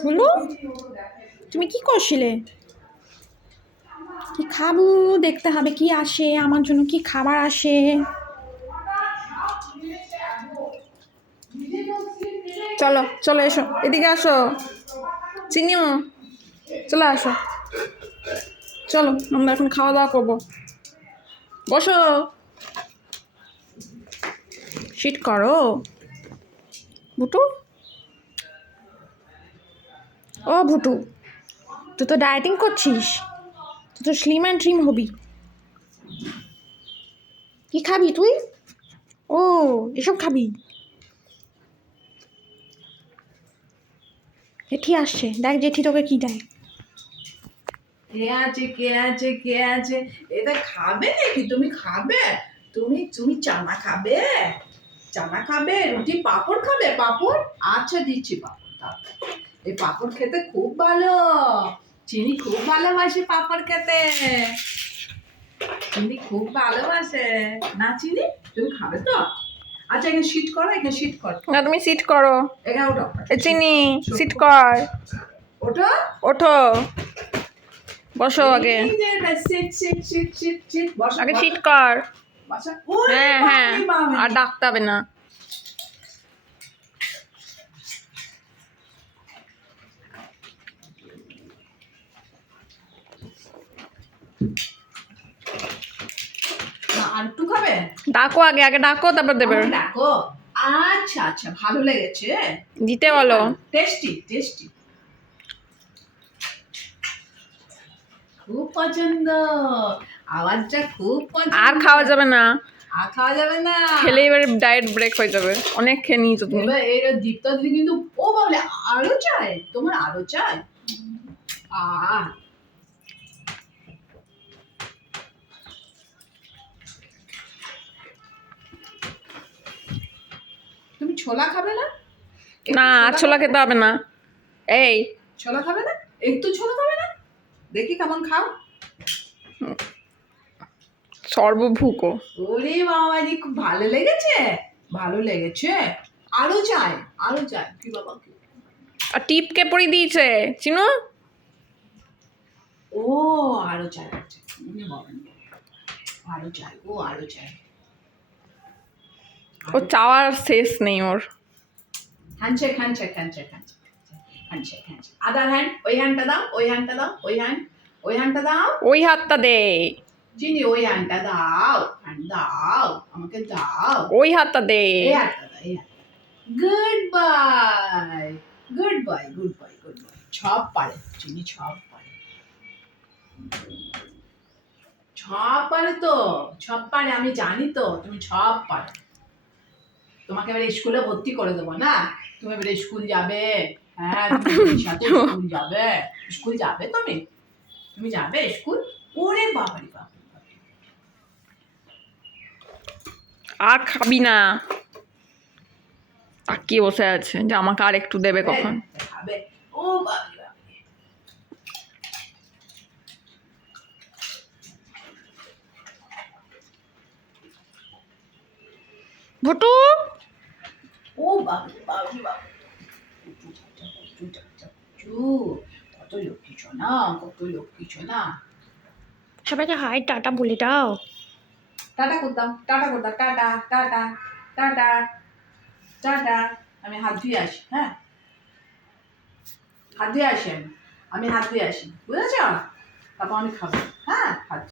ফুলু, তুমি কি করছিলে? কি খাবো দেখতে হবে, কি আসে আমার জন্য, কি খাবার আসে। চলো চলো, এসো এদিকে আসো চিনিও, চলে আসো। চলো আমরা এখন খাওয়া দাওয়া করবো। বসো, সিট করো। ভুটু, ও ভুটু, তুই তো ডায়েটিং করছিস, তুই তো স্লিম অ্যান্ড ট্রিম হবি। কি খাবি তুই? ও, এসব খাবি? জেঠি আসছে, দেখ জেঠি তোকে কি দেয়। কে আছে কে আছে কে আছে? এটা খাবে নাকি? তুমি খাবে? তুমি তুমি চানা খাবে? চানা খাবে? রুটি পাঁপড় খাবে? পাঁপড়? আচ্ছা দিচ্ছি পাঁপড়। দাঁড়াও। এই পাঁপড় খেতে খুব ভালো। চিনি খুব ভালোবাসে পাঁপড় খেতে। চিনি খুব ভালোবাসে না চিনি? তুমি খাবে তো? আচ্ছা এখানে সিট করো, এখানে সিট করো। না তুমি সিট করো। এখানে ওঠো। চিনি সিট কর। ওঠো। ওঠো, বসো আগে। Sit sit sit sit sit বসো। আগে সিট কর। বসো। হ্যাঁ হ্যাঁ, আর ডাকতে হবে না। আর একটু খাবে? ডাকো আগে, আগে ডাকো তারপর দেবে। ডাকো। আচ্ছা আচ্ছা, ভালো লেগেছে? দিতে বলো। টেস্টি টেস্টি, খুব পছন্দ। আওয়াজটা খুব পছন্দ। আর খাওয়া যাবে না, আর খাওয়া যাবে না। খেলে এবারে ডায়েট ব্রেক হয়ে যাবে, অনেক খেয়ে নিয়েছো তুমি। এবার এর দীপ্তা দিদি কিন্তু ও বলে আরো চাই, তোমার আরো চাই। তুমি ছোলা খাবে না? না, ছোলা খেতে হবে না। এই ছোলা খাবে না? একটু ছোলা খাবে না? দেখি কেমন খাও। সর্বভুকো। ওরে বাবারি, খুব ভালো লেগেছে? ভালো লেগেছে? আরো চাই, আরো চাই। কি বাবা কি? আর টিপকে পড়ি দিয়েছে চিনো। ও আরো চাই, আরো চাই, ও আরো চাই। ও চাওয়ার শেষ নেই ওর। Handshake handshake handshake handshake handshake handshake. Other hand, ওই হ্যান্ডটা দাও, ওই হ্যান্ডটা দাও, ওই হ্যান্ড, ওই হ্যান্ডটা দাও। ওই হাতটা দে। চিনি ওই হ্যান্ডটা দাও, হ্যান্ড দাও, আমাকে দাও। ওই হাতটা দে। এই হাতটা দাও, এই হাতটা। Good bye, good bye, good bye, good bye. সব পারে চিনি, সব পারে, সব পারে তো, সব পারে। আমি জানি তো তুমি সব পারে। তোমাকে এবারে স্কুলে ভর্তি করে দেবো না? তুমি এবারে স্কুল যাবে। হ্যাঁ, তুমি সাথে স্কুল যাবে। স্কুল যাবে তুমি? তুমি যাবে স্কুল? ওরে বাবারি বাবা, আর খাবি না, তাকিয়ে বসে আছে যে আমাকে আর একটু দেবে কখন। খাবে? ও বাবারি বাবা। ভুটু, ও বাবারি বাবারি বাবা। কত লক্ষ্মী সোনা, কত লক্ষ্মী সোনা। সবাইকে হাই টাটা বলে দাও। টাটা করতাম, টাটা করতাম, টাটা টাটা টাটা টাটা। আমি হাত ধুয়ে আসি। হ্যাঁ, হাত ধুয়ে আসি। আমি হাত ধুয়ে আসি, বুঝেছ? তারপর আমি খাবো। হ্যাঁ।